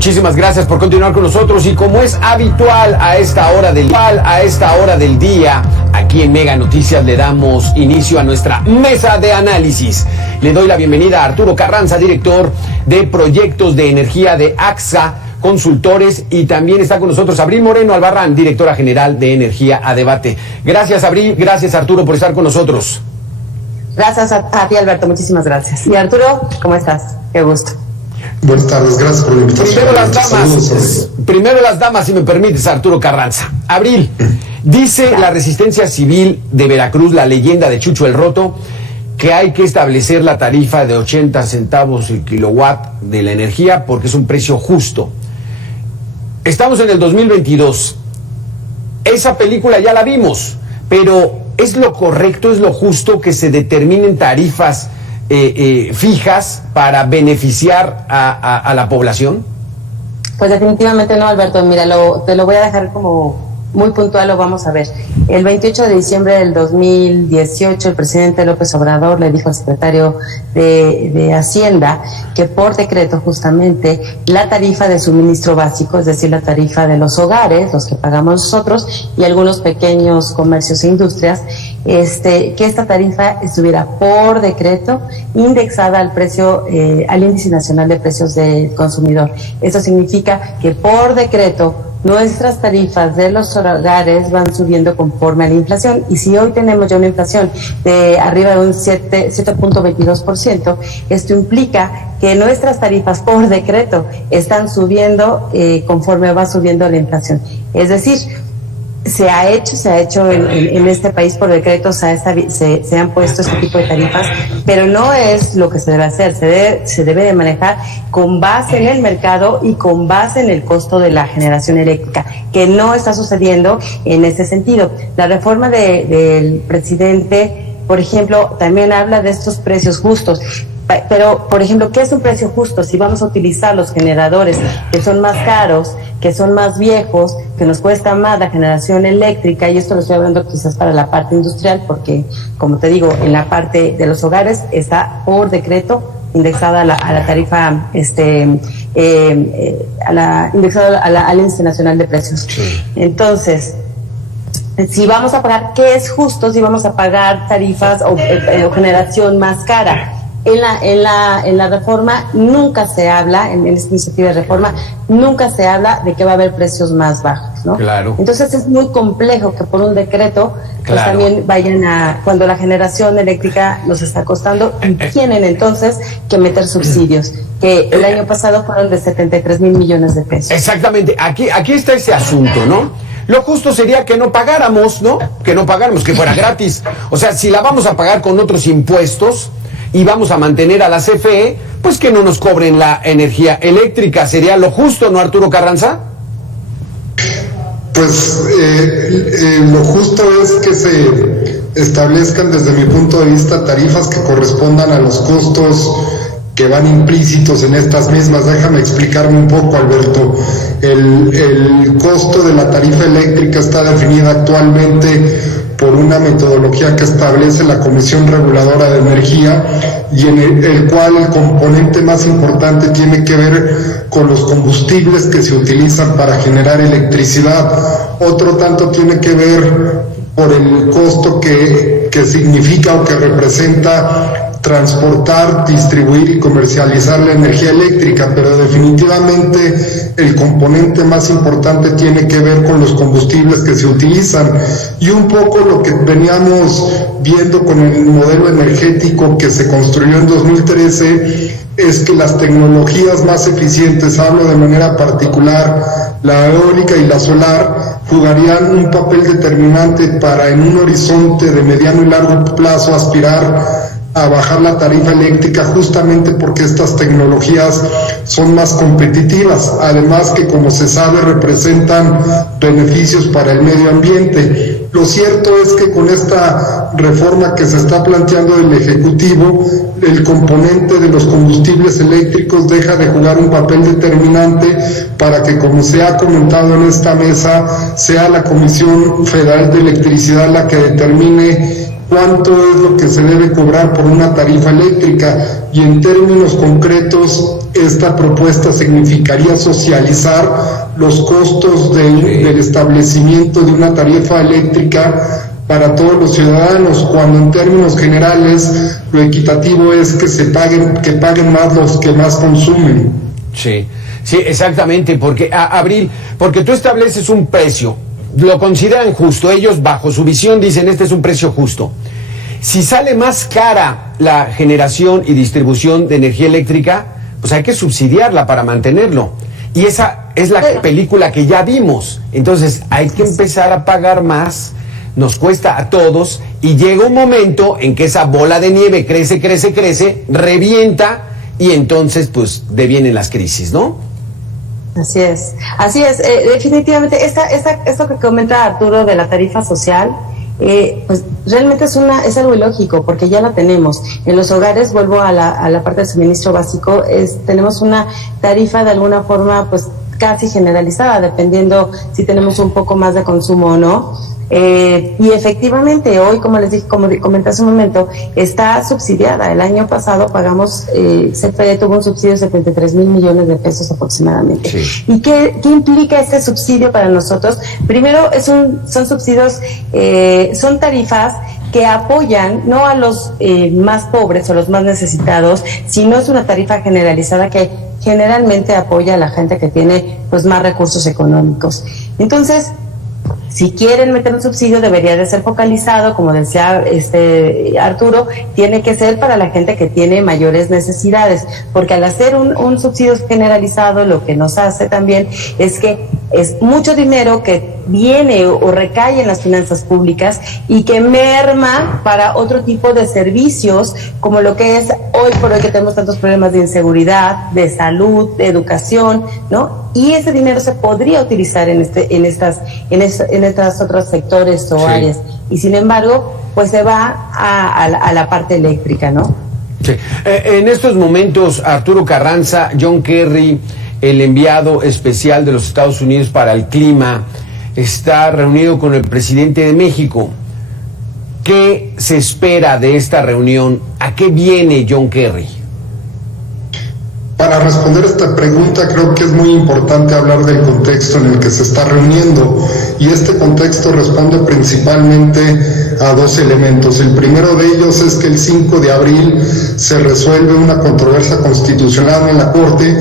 Muchísimas gracias por continuar con nosotros y como es habitual a esta hora del día, aquí en Mega Noticias le damos inicio a nuestra mesa de análisis. Le doy la bienvenida a Arturo Carranza, director de proyectos de energía de AXA Consultores, y también está con nosotros Abril Moreno Albarrán, directora general de Energía a Debate. Gracias, Abril, gracias, Arturo, por estar con nosotros. Gracias a ti, Alberto, muchísimas gracias. Y Arturo, ¿cómo estás? Qué gusto. Buenas tardes, gracias por la invitación. Primero las damas, si me permites, Arturo Carranza. Abril, dice la Resistencia Civil de Veracruz, la leyenda de Chucho el Roto, que hay que establecer la tarifa de 80 centavos el kilowatt de la energía porque es un precio justo. Estamos en el 2022. Esa película ya la vimos, pero ¿es lo correcto, es lo justo que se determinen tarifas fijas para beneficiar a la población? Pues definitivamente no, Alberto. Mira, te lo voy a dejar como muy puntual, lo vamos a ver. El 28 de diciembre del 2018, el presidente López Obrador le dijo al secretario de Hacienda que por decreto justamente la tarifa de suministro básico, es decir, la tarifa de los hogares, los que pagamos nosotros, y algunos pequeños comercios e industrias, que esta tarifa estuviera por decreto indexada al precio, al índice nacional de precios del consumidor. Eso significa que por decreto nuestras tarifas de los hogares van subiendo conforme a la inflación, y si hoy tenemos ya una inflación de arriba de un 7.22%, esto implica que nuestras tarifas por decreto están subiendo conforme va subiendo la inflación. Es decir, se ha hecho en este país por decreto, se han puesto este tipo de tarifas, pero no es lo que se debe hacer. Se debe de manejar con base en el mercado y con base en el costo de la generación eléctrica, que no está sucediendo en ese sentido. La reforma del presidente, por ejemplo, también habla de estos precios justos. Pero, por ejemplo, ¿qué es un precio justo? Si vamos a utilizar los generadores que son más caros, que son más viejos, que nos cuesta más la generación eléctrica, y esto lo estoy hablando quizás para la parte industrial, porque, como te digo, en la parte de los hogares está por decreto indexada a la tarifa, indexada al índice nacional de precios. Sí. Entonces, si vamos a pagar, ¿qué es justo? Si vamos a pagar tarifas o generación más cara. En la reforma nunca se habla, en esta iniciativa de reforma, nunca se habla de que va a haber precios más bajos, ¿no? Claro. Entonces es muy complejo que por un decreto, pues también vayan cuando la generación eléctrica nos está costando, y tienen entonces que meter subsidios, que el año pasado fueron de 73,000 millones de pesos. Exactamente, aquí está ese asunto, ¿no? Lo justo sería que no pagáramos, ¿no? Que fuera gratis. O sea, si la vamos a pagar con otros impuestos y vamos a mantener a la CFE, pues que no nos cobren la energía eléctrica. ¿Sería lo justo, no, Arturo Carranza? Pues lo justo es que se establezcan, desde mi punto de vista, tarifas que correspondan a los costos que van implícitos en estas mismas. Déjame explicarme un poco, Alberto. El costo de la tarifa eléctrica está definida actualmente por una metodología que establece la Comisión Reguladora de Energía, y en el cual el componente más importante tiene que ver con los combustibles que se utilizan para generar electricidad. Otro tanto tiene que ver por el costo que significa o que representa transportar, distribuir y comercializar la energía eléctrica, pero definitivamente el componente más importante tiene que ver con los combustibles que se utilizan, y un poco lo que veníamos viendo con el modelo energético que se construyó en 2013 es que las tecnologías más eficientes, hablo de manera particular la eólica y la solar, jugarían un papel determinante para, en un horizonte de mediano y largo plazo, aspirar a bajar la tarifa eléctrica, justamente porque estas tecnologías son más competitivas, además que, como se sabe, representan beneficios para el medio ambiente. Lo cierto es que con esta reforma que se está planteando del Ejecutivo, el componente de los combustibles eléctricos deja de jugar un papel determinante para que, como se ha comentado en esta mesa, sea la Comisión Federal de Electricidad la que determine cuánto es lo que se debe cobrar por una tarifa eléctrica, y en términos concretos esta propuesta significaría socializar los costos del establecimiento de una tarifa eléctrica para todos los ciudadanos, cuando en términos generales lo equitativo es que paguen más los que más consumen. Sí, exactamente, porque Abril, porque tú estableces un precio, lo consideran justo, ellos bajo su visión dicen este es un precio justo. Si sale más cara la generación y distribución de energía eléctrica, pues hay que subsidiarla para mantenerlo. Y esa es la película que ya vimos. Entonces hay que empezar a pagar más, nos cuesta a todos, y llega un momento en que esa bola de nieve crece, revienta, y entonces pues devienen las crisis, ¿no? Así es. Definitivamente, esto que comenta Arturo de la tarifa social, pues realmente es algo ilógico, porque ya la tenemos. En los hogares, vuelvo a la parte del suministro básico, tenemos una tarifa de alguna forma pues casi generalizada, dependiendo si tenemos un poco más de consumo o no. Y efectivamente hoy, como les dije, como comenté hace un momento, está subsidiada. El año pasado pagamos, CFE tuvo un subsidio de 73 mil millones de pesos aproximadamente. Sí. ¿Y qué implica este subsidio para nosotros? Primero, son subsidios, son tarifas que apoyan no a los más pobres o los más necesitados, sino es una tarifa generalizada que generalmente apoya a la gente que tiene pues más recursos económicos. Entonces, si quieren meter un subsidio, debería de ser focalizado, como decía Arturo, tiene que ser para la gente que tiene mayores necesidades, porque al hacer un subsidio generalizado, lo que nos hace también es que es mucho dinero que viene o recae en las finanzas públicas y que merma para otro tipo de servicios, como lo que es hoy por hoy que tenemos tantos problemas de inseguridad, de salud, de educación, ¿no? Y ese dinero se podría utilizar en estas otros sectores o áreas, y sin embargo, pues se va a la parte eléctrica, ¿no? Sí. En estos momentos, Arturo Carranza, John Kerry, el enviado especial de los Estados Unidos para el clima, está reunido con el presidente de México. ¿Qué se espera de esta reunión? ¿A qué viene John Kerry? Para responder esta pregunta, creo que es muy importante hablar del contexto en el que se está reuniendo, y este contexto responde principalmente a dos elementos. El primero de ellos es que el 5 de abril se resuelve una controversia constitucional en la Corte,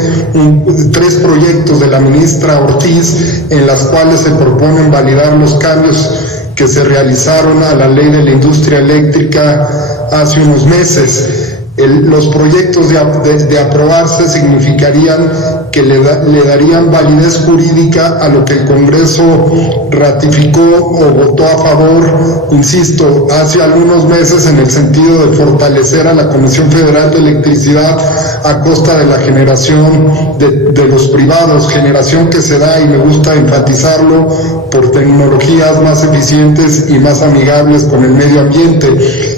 3 proyectos de la ministra Ortiz, en las cuales se proponen validar los cambios que se realizaron a la ley de la industria eléctrica hace unos meses. Los proyectos de aprobarse significarían que le darían validez jurídica a lo que el Congreso ratificó o votó a favor, insisto, hace algunos meses, en el sentido de fortalecer a la Comisión Federal de Electricidad a costa de la generación de los privados, generación que se da, y me gusta enfatizarlo, por tecnologías más eficientes y más amigables con el medio ambiente.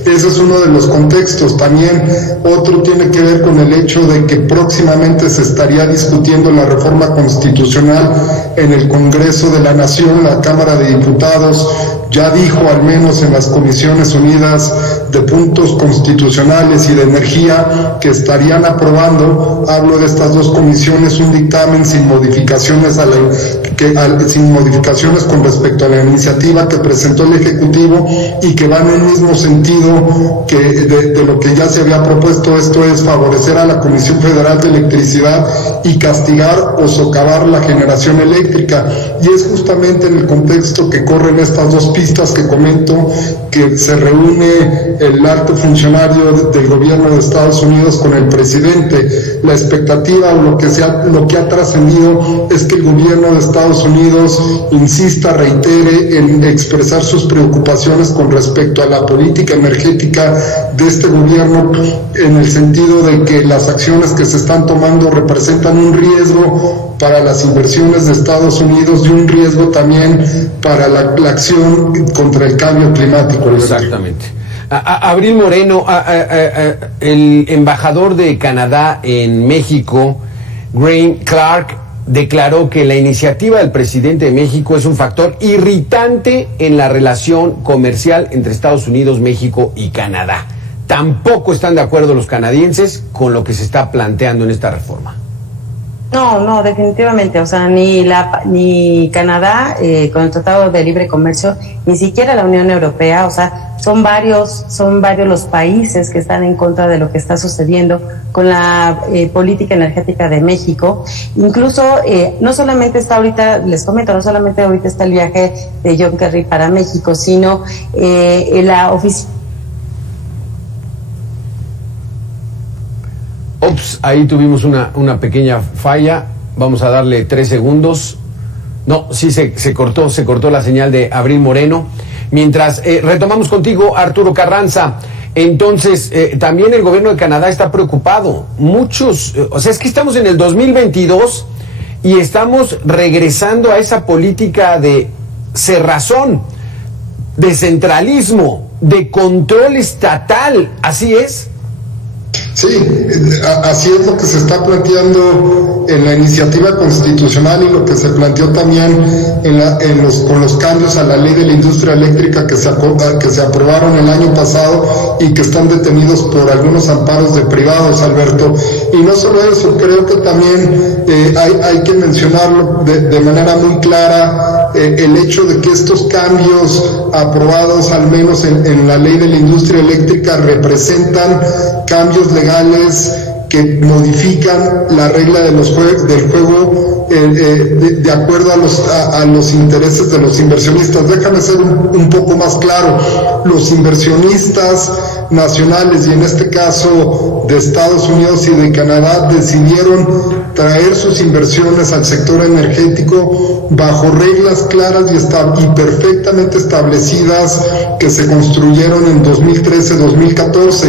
Ese es uno de los contextos. También otro tiene que ver con el hecho de que próximamente se estaría discutiendo la reforma constitucional en el Congreso de la Nación. La Cámara de Diputados ya dijo, al menos en las Comisiones Unidas de Puntos Constitucionales y de Energía, que estarían aprobando, hablo de estas dos comisiones, un dictamen sin modificaciones con respecto a la iniciativa que presentó el Ejecutivo, y que va en el mismo sentido que de lo que ya se había propuesto. Esto es favorecer a la Comisión Federal de Electricidad y castigar o socavar la generación eléctrica. Y es justamente en el contexto que corren estas dos pistas que comento, que se reúne el alto funcionario del gobierno de Estados Unidos con el presidente. La expectativa o lo que ha trascendido es que el gobierno de Estados Unidos insista, reitere en expresar sus preocupaciones con respecto a la política energética de este gobierno, en el sentido de que las acciones que se están tomando representan un riesgo para las inversiones de Estados Unidos y un riesgo también para la acción contra el cambio climático. Exactamente. Abril Moreno, el embajador de Canadá en México, Graham Clark, declaró que la iniciativa del presidente de México es un factor irritante en la relación comercial entre Estados Unidos, México y Canadá. Tampoco están de acuerdo los canadienses con lo que se está planteando en esta reforma. No, definitivamente, o sea, ni Canadá con el Tratado de Libre Comercio, ni siquiera la Unión Europea, o sea, son varios los países que están en contra de lo que está sucediendo con la política energética de México. Incluso, no solamente está ahorita, les comento, no solamente ahorita está el viaje de John Kerry para México, sino la oficina. Ops, ahí tuvimos una pequeña falla. Vamos a darle 3 segundos. No, sí se cortó la señal de Abril Moreno. Mientras retomamos contigo, Arturo Carranza. Entonces, también el gobierno de Canadá está preocupado. Muchos, o sea, es que estamos en el 2022 y estamos regresando a esa política de cerrazón, de centralismo, de control estatal. ¿Así es? Sí, así es lo que se está planteando en la iniciativa constitucional y lo que se planteó también con los cambios a la ley de la industria eléctrica que se aprobaron el año pasado y que están detenidos por algunos amparos de privados, Alberto. Y no solo eso, creo que también hay que mencionarlo de manera muy clara, el hecho de que estos cambios aprobados al menos en la ley de la industria eléctrica representan cambios legales que modifican la regla de del juego de acuerdo a los intereses de los inversionistas. Déjame ser un poco más claro. Los inversionistas nacionales, y en este caso de Estados Unidos y de Canadá, decidieron traer sus inversiones al sector energético bajo reglas claras y perfectamente establecidas que se construyeron en 2013-2014.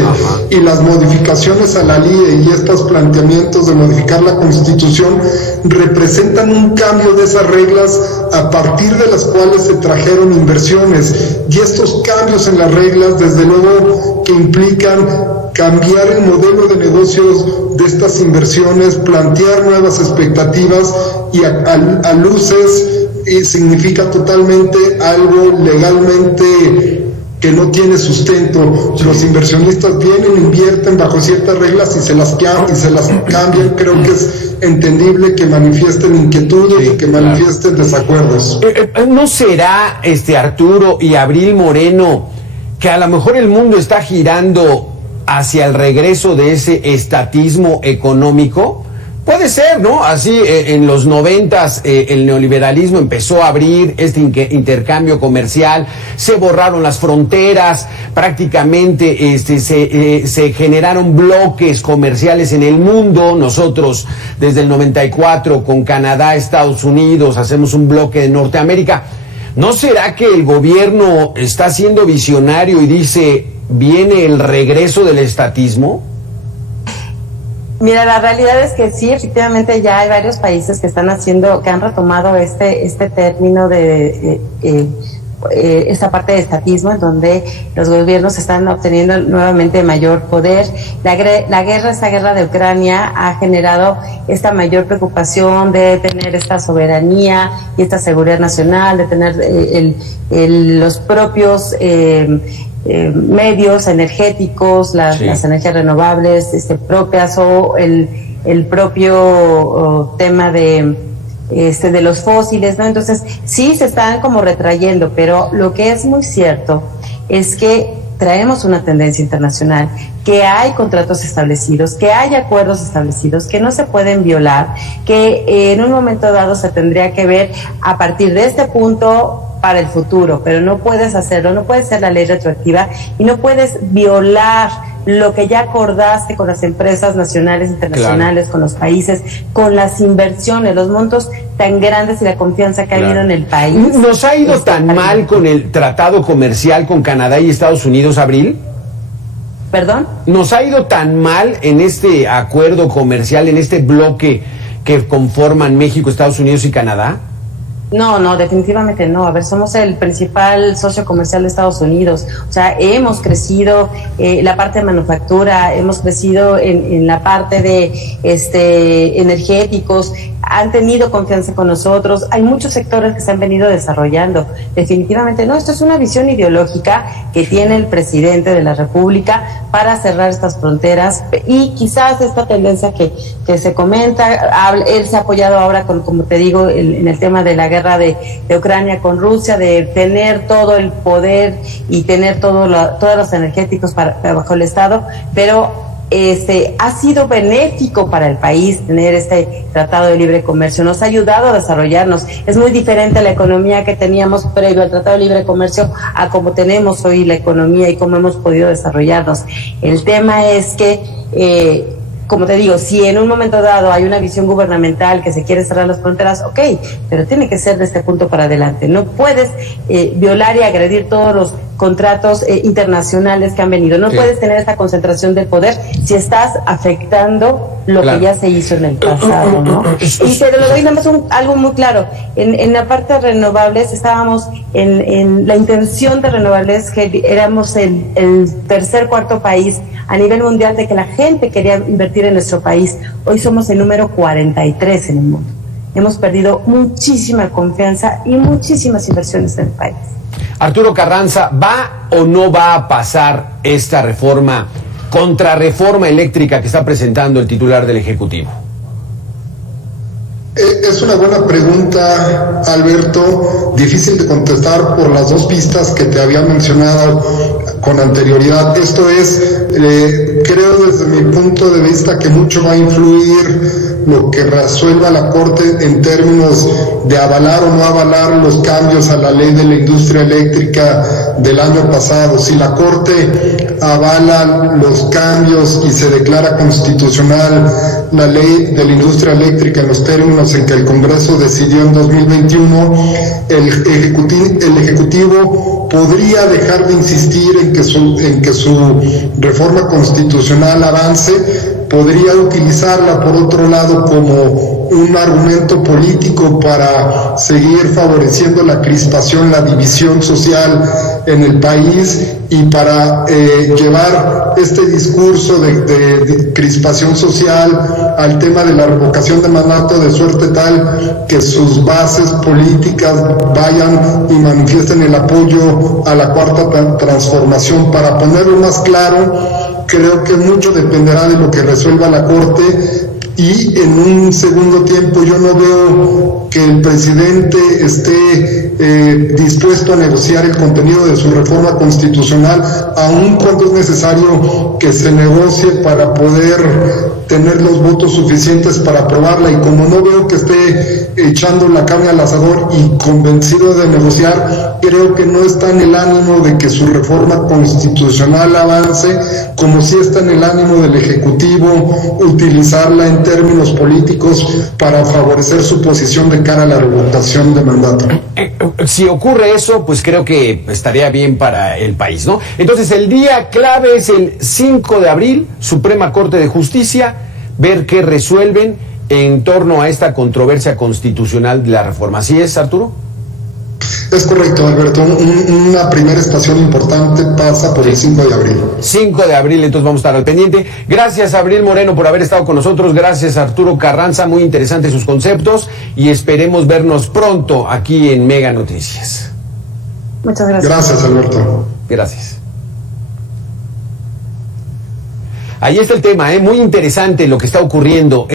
Y las modificaciones a la LIE y estos planteamientos de modificar la Constitución representan un cambio de esas reglas a partir de las cuales se trajeron inversiones. Y estos cambios en las reglas, desde luego, que implican cambiar el modelo de negocios de estas inversiones, plantear nuevas expectativas y a luces significa totalmente algo legalmente que no tiene sustento. Los inversionistas vienen, invierten bajo ciertas reglas y se las cambian. Creo que es entendible que manifiesten inquietudes y que manifiesten desacuerdos. ¿No será, Arturo y Abril Moreno, que a lo mejor el mundo está girando hacia el regreso de ese estatismo económico? Puede ser, ¿no? Así en los 90s el neoliberalismo empezó a abrir este intercambio comercial, se borraron las fronteras, prácticamente se generaron bloques comerciales en el mundo. Nosotros desde el 94 con Canadá, Estados Unidos, hacemos un bloque de Norteamérica. ¿No será que el gobierno está siendo visionario y dice, viene el regreso del estatismo? Mira, la realidad es que sí, efectivamente ya hay varios países que han retomado este término de esta parte de estatismo, en donde los gobiernos están obteniendo nuevamente mayor poder. Esta guerra de Ucrania ha generado esta mayor preocupación de tener esta soberanía y esta seguridad nacional, de tener los propios medios energéticos, las energías renovables propias, o el propio tema de los fósiles, ¿no? Entonces sí se están como retrayendo, pero lo que es muy cierto es que traemos una tendencia internacional, que hay contratos establecidos, que hay acuerdos establecidos, que no se pueden violar, que en un momento dado se tendría que ver a partir de este punto para el futuro, pero no puedes hacerlo, no puede ser la ley retroactiva y no puedes violar lo que ya acordaste con las empresas nacionales, internacionales, claro, con los países, con las inversiones, los montos tan grandes y la confianza que ha habido en el país. ¿Nos ha ido tan mal con el tratado comercial con Canadá y Estados Unidos, Abril? ¿Perdón? ¿Nos ha ido tan mal en este acuerdo comercial, en este bloque que conforman México, Estados Unidos y Canadá? No, definitivamente no. A ver, somos el principal socio comercial de Estados Unidos. O sea, hemos crecido la parte de manufactura, hemos crecido en la parte de energéticos. han tenido confianza con nosotros. Hay muchos sectores que se han venido desarrollando. Definitivamente no, esto es una visión ideológica que tiene el presidente de la República para cerrar estas fronteras, y quizás esta tendencia que se comenta, él se ha apoyado ahora con, como te digo, en el tema de la guerra de Ucrania con Rusia, de tener todo el poder y tener todos los energéticos bajo el Estado, pero ha sido benéfico para el país tener este tratado de libre comercio, nos ha ayudado a desarrollarnos. Es muy diferente la economía que teníamos previo al tratado de libre comercio a como tenemos hoy la economía y cómo hemos podido desarrollarnos. El tema es que como te digo, si en un momento dado hay una visión gubernamental que se quiere cerrar las fronteras, ok, pero tiene que ser de este punto para adelante. No puedes violar y agredir todos los contratos internacionales que han venido. No puedes tener esta concentración del poder si estás afectando lo que ya se hizo en el pasado, ¿no? Y te lo doy nada más algo muy claro. En la parte de renovables estábamos en la intención de renovables, que éramos el tercer, cuarto país a nivel mundial de que la gente quería invertir en nuestro país. Hoy somos el número 43 en el mundo. Hemos perdido muchísima confianza y muchísimas inversiones en el país. Arturo Carranza, ¿va o no va a pasar esta contrarreforma eléctrica que está presentando el titular del Ejecutivo? Es una buena pregunta, Alberto, difícil de contestar por las dos pistas que te había mencionado con anterioridad. Esto es, creo desde mi punto de vista que mucho va a influir lo que resuelva la Corte en términos de avalar o no avalar los cambios a la ley de la industria eléctrica del año pasado. Si la Corte avala los cambios y se declara constitucional la ley de la industria eléctrica en los términos en que el Congreso decidió en 2021, el Ejecutivo podría dejar de insistir en que su reforma constitucional avance, podría utilizarla por otro lado como un argumento político para seguir favoreciendo la crispación, la división social en el país, y para llevar este discurso de crispación social al tema de la revocación de mandato, de suerte tal que sus bases políticas vayan y manifiesten el apoyo a la cuarta transformación. Para ponerlo más claro, creo que mucho dependerá de lo que resuelva la Corte, y en un segundo tiempo yo no veo que el presidente esté dispuesto a negociar el contenido de su reforma constitucional, aun cuando es necesario que se negocie para poder tener los votos suficientes para aprobarla. Y como no veo que esté echando la carne al asador y convencido de negociar, creo que no está en el ánimo de que su reforma constitucional avance, como si está en el ánimo del Ejecutivo utilizarla en términos políticos para favorecer su posición de cara a la revocación de mandato. Si ocurre eso, pues creo que estaría bien para el país, ¿no? Entonces el día clave es el 5 de abril, Suprema Corte de Justicia, ver qué resuelven en torno a esta controversia constitucional de la reforma. ¿Así es, Arturo? Es correcto, Alberto. Una primera estación importante pasa por el 5 de abril. 5 de abril, entonces vamos a estar al pendiente. Gracias, Abril Moreno, por haber estado con nosotros. Gracias, Arturo Carranza, muy interesantes sus conceptos, y esperemos vernos pronto aquí en Mega Noticias. Muchas gracias. Gracias, Alberto. Gracias. Ahí está el tema, muy interesante lo que está ocurriendo.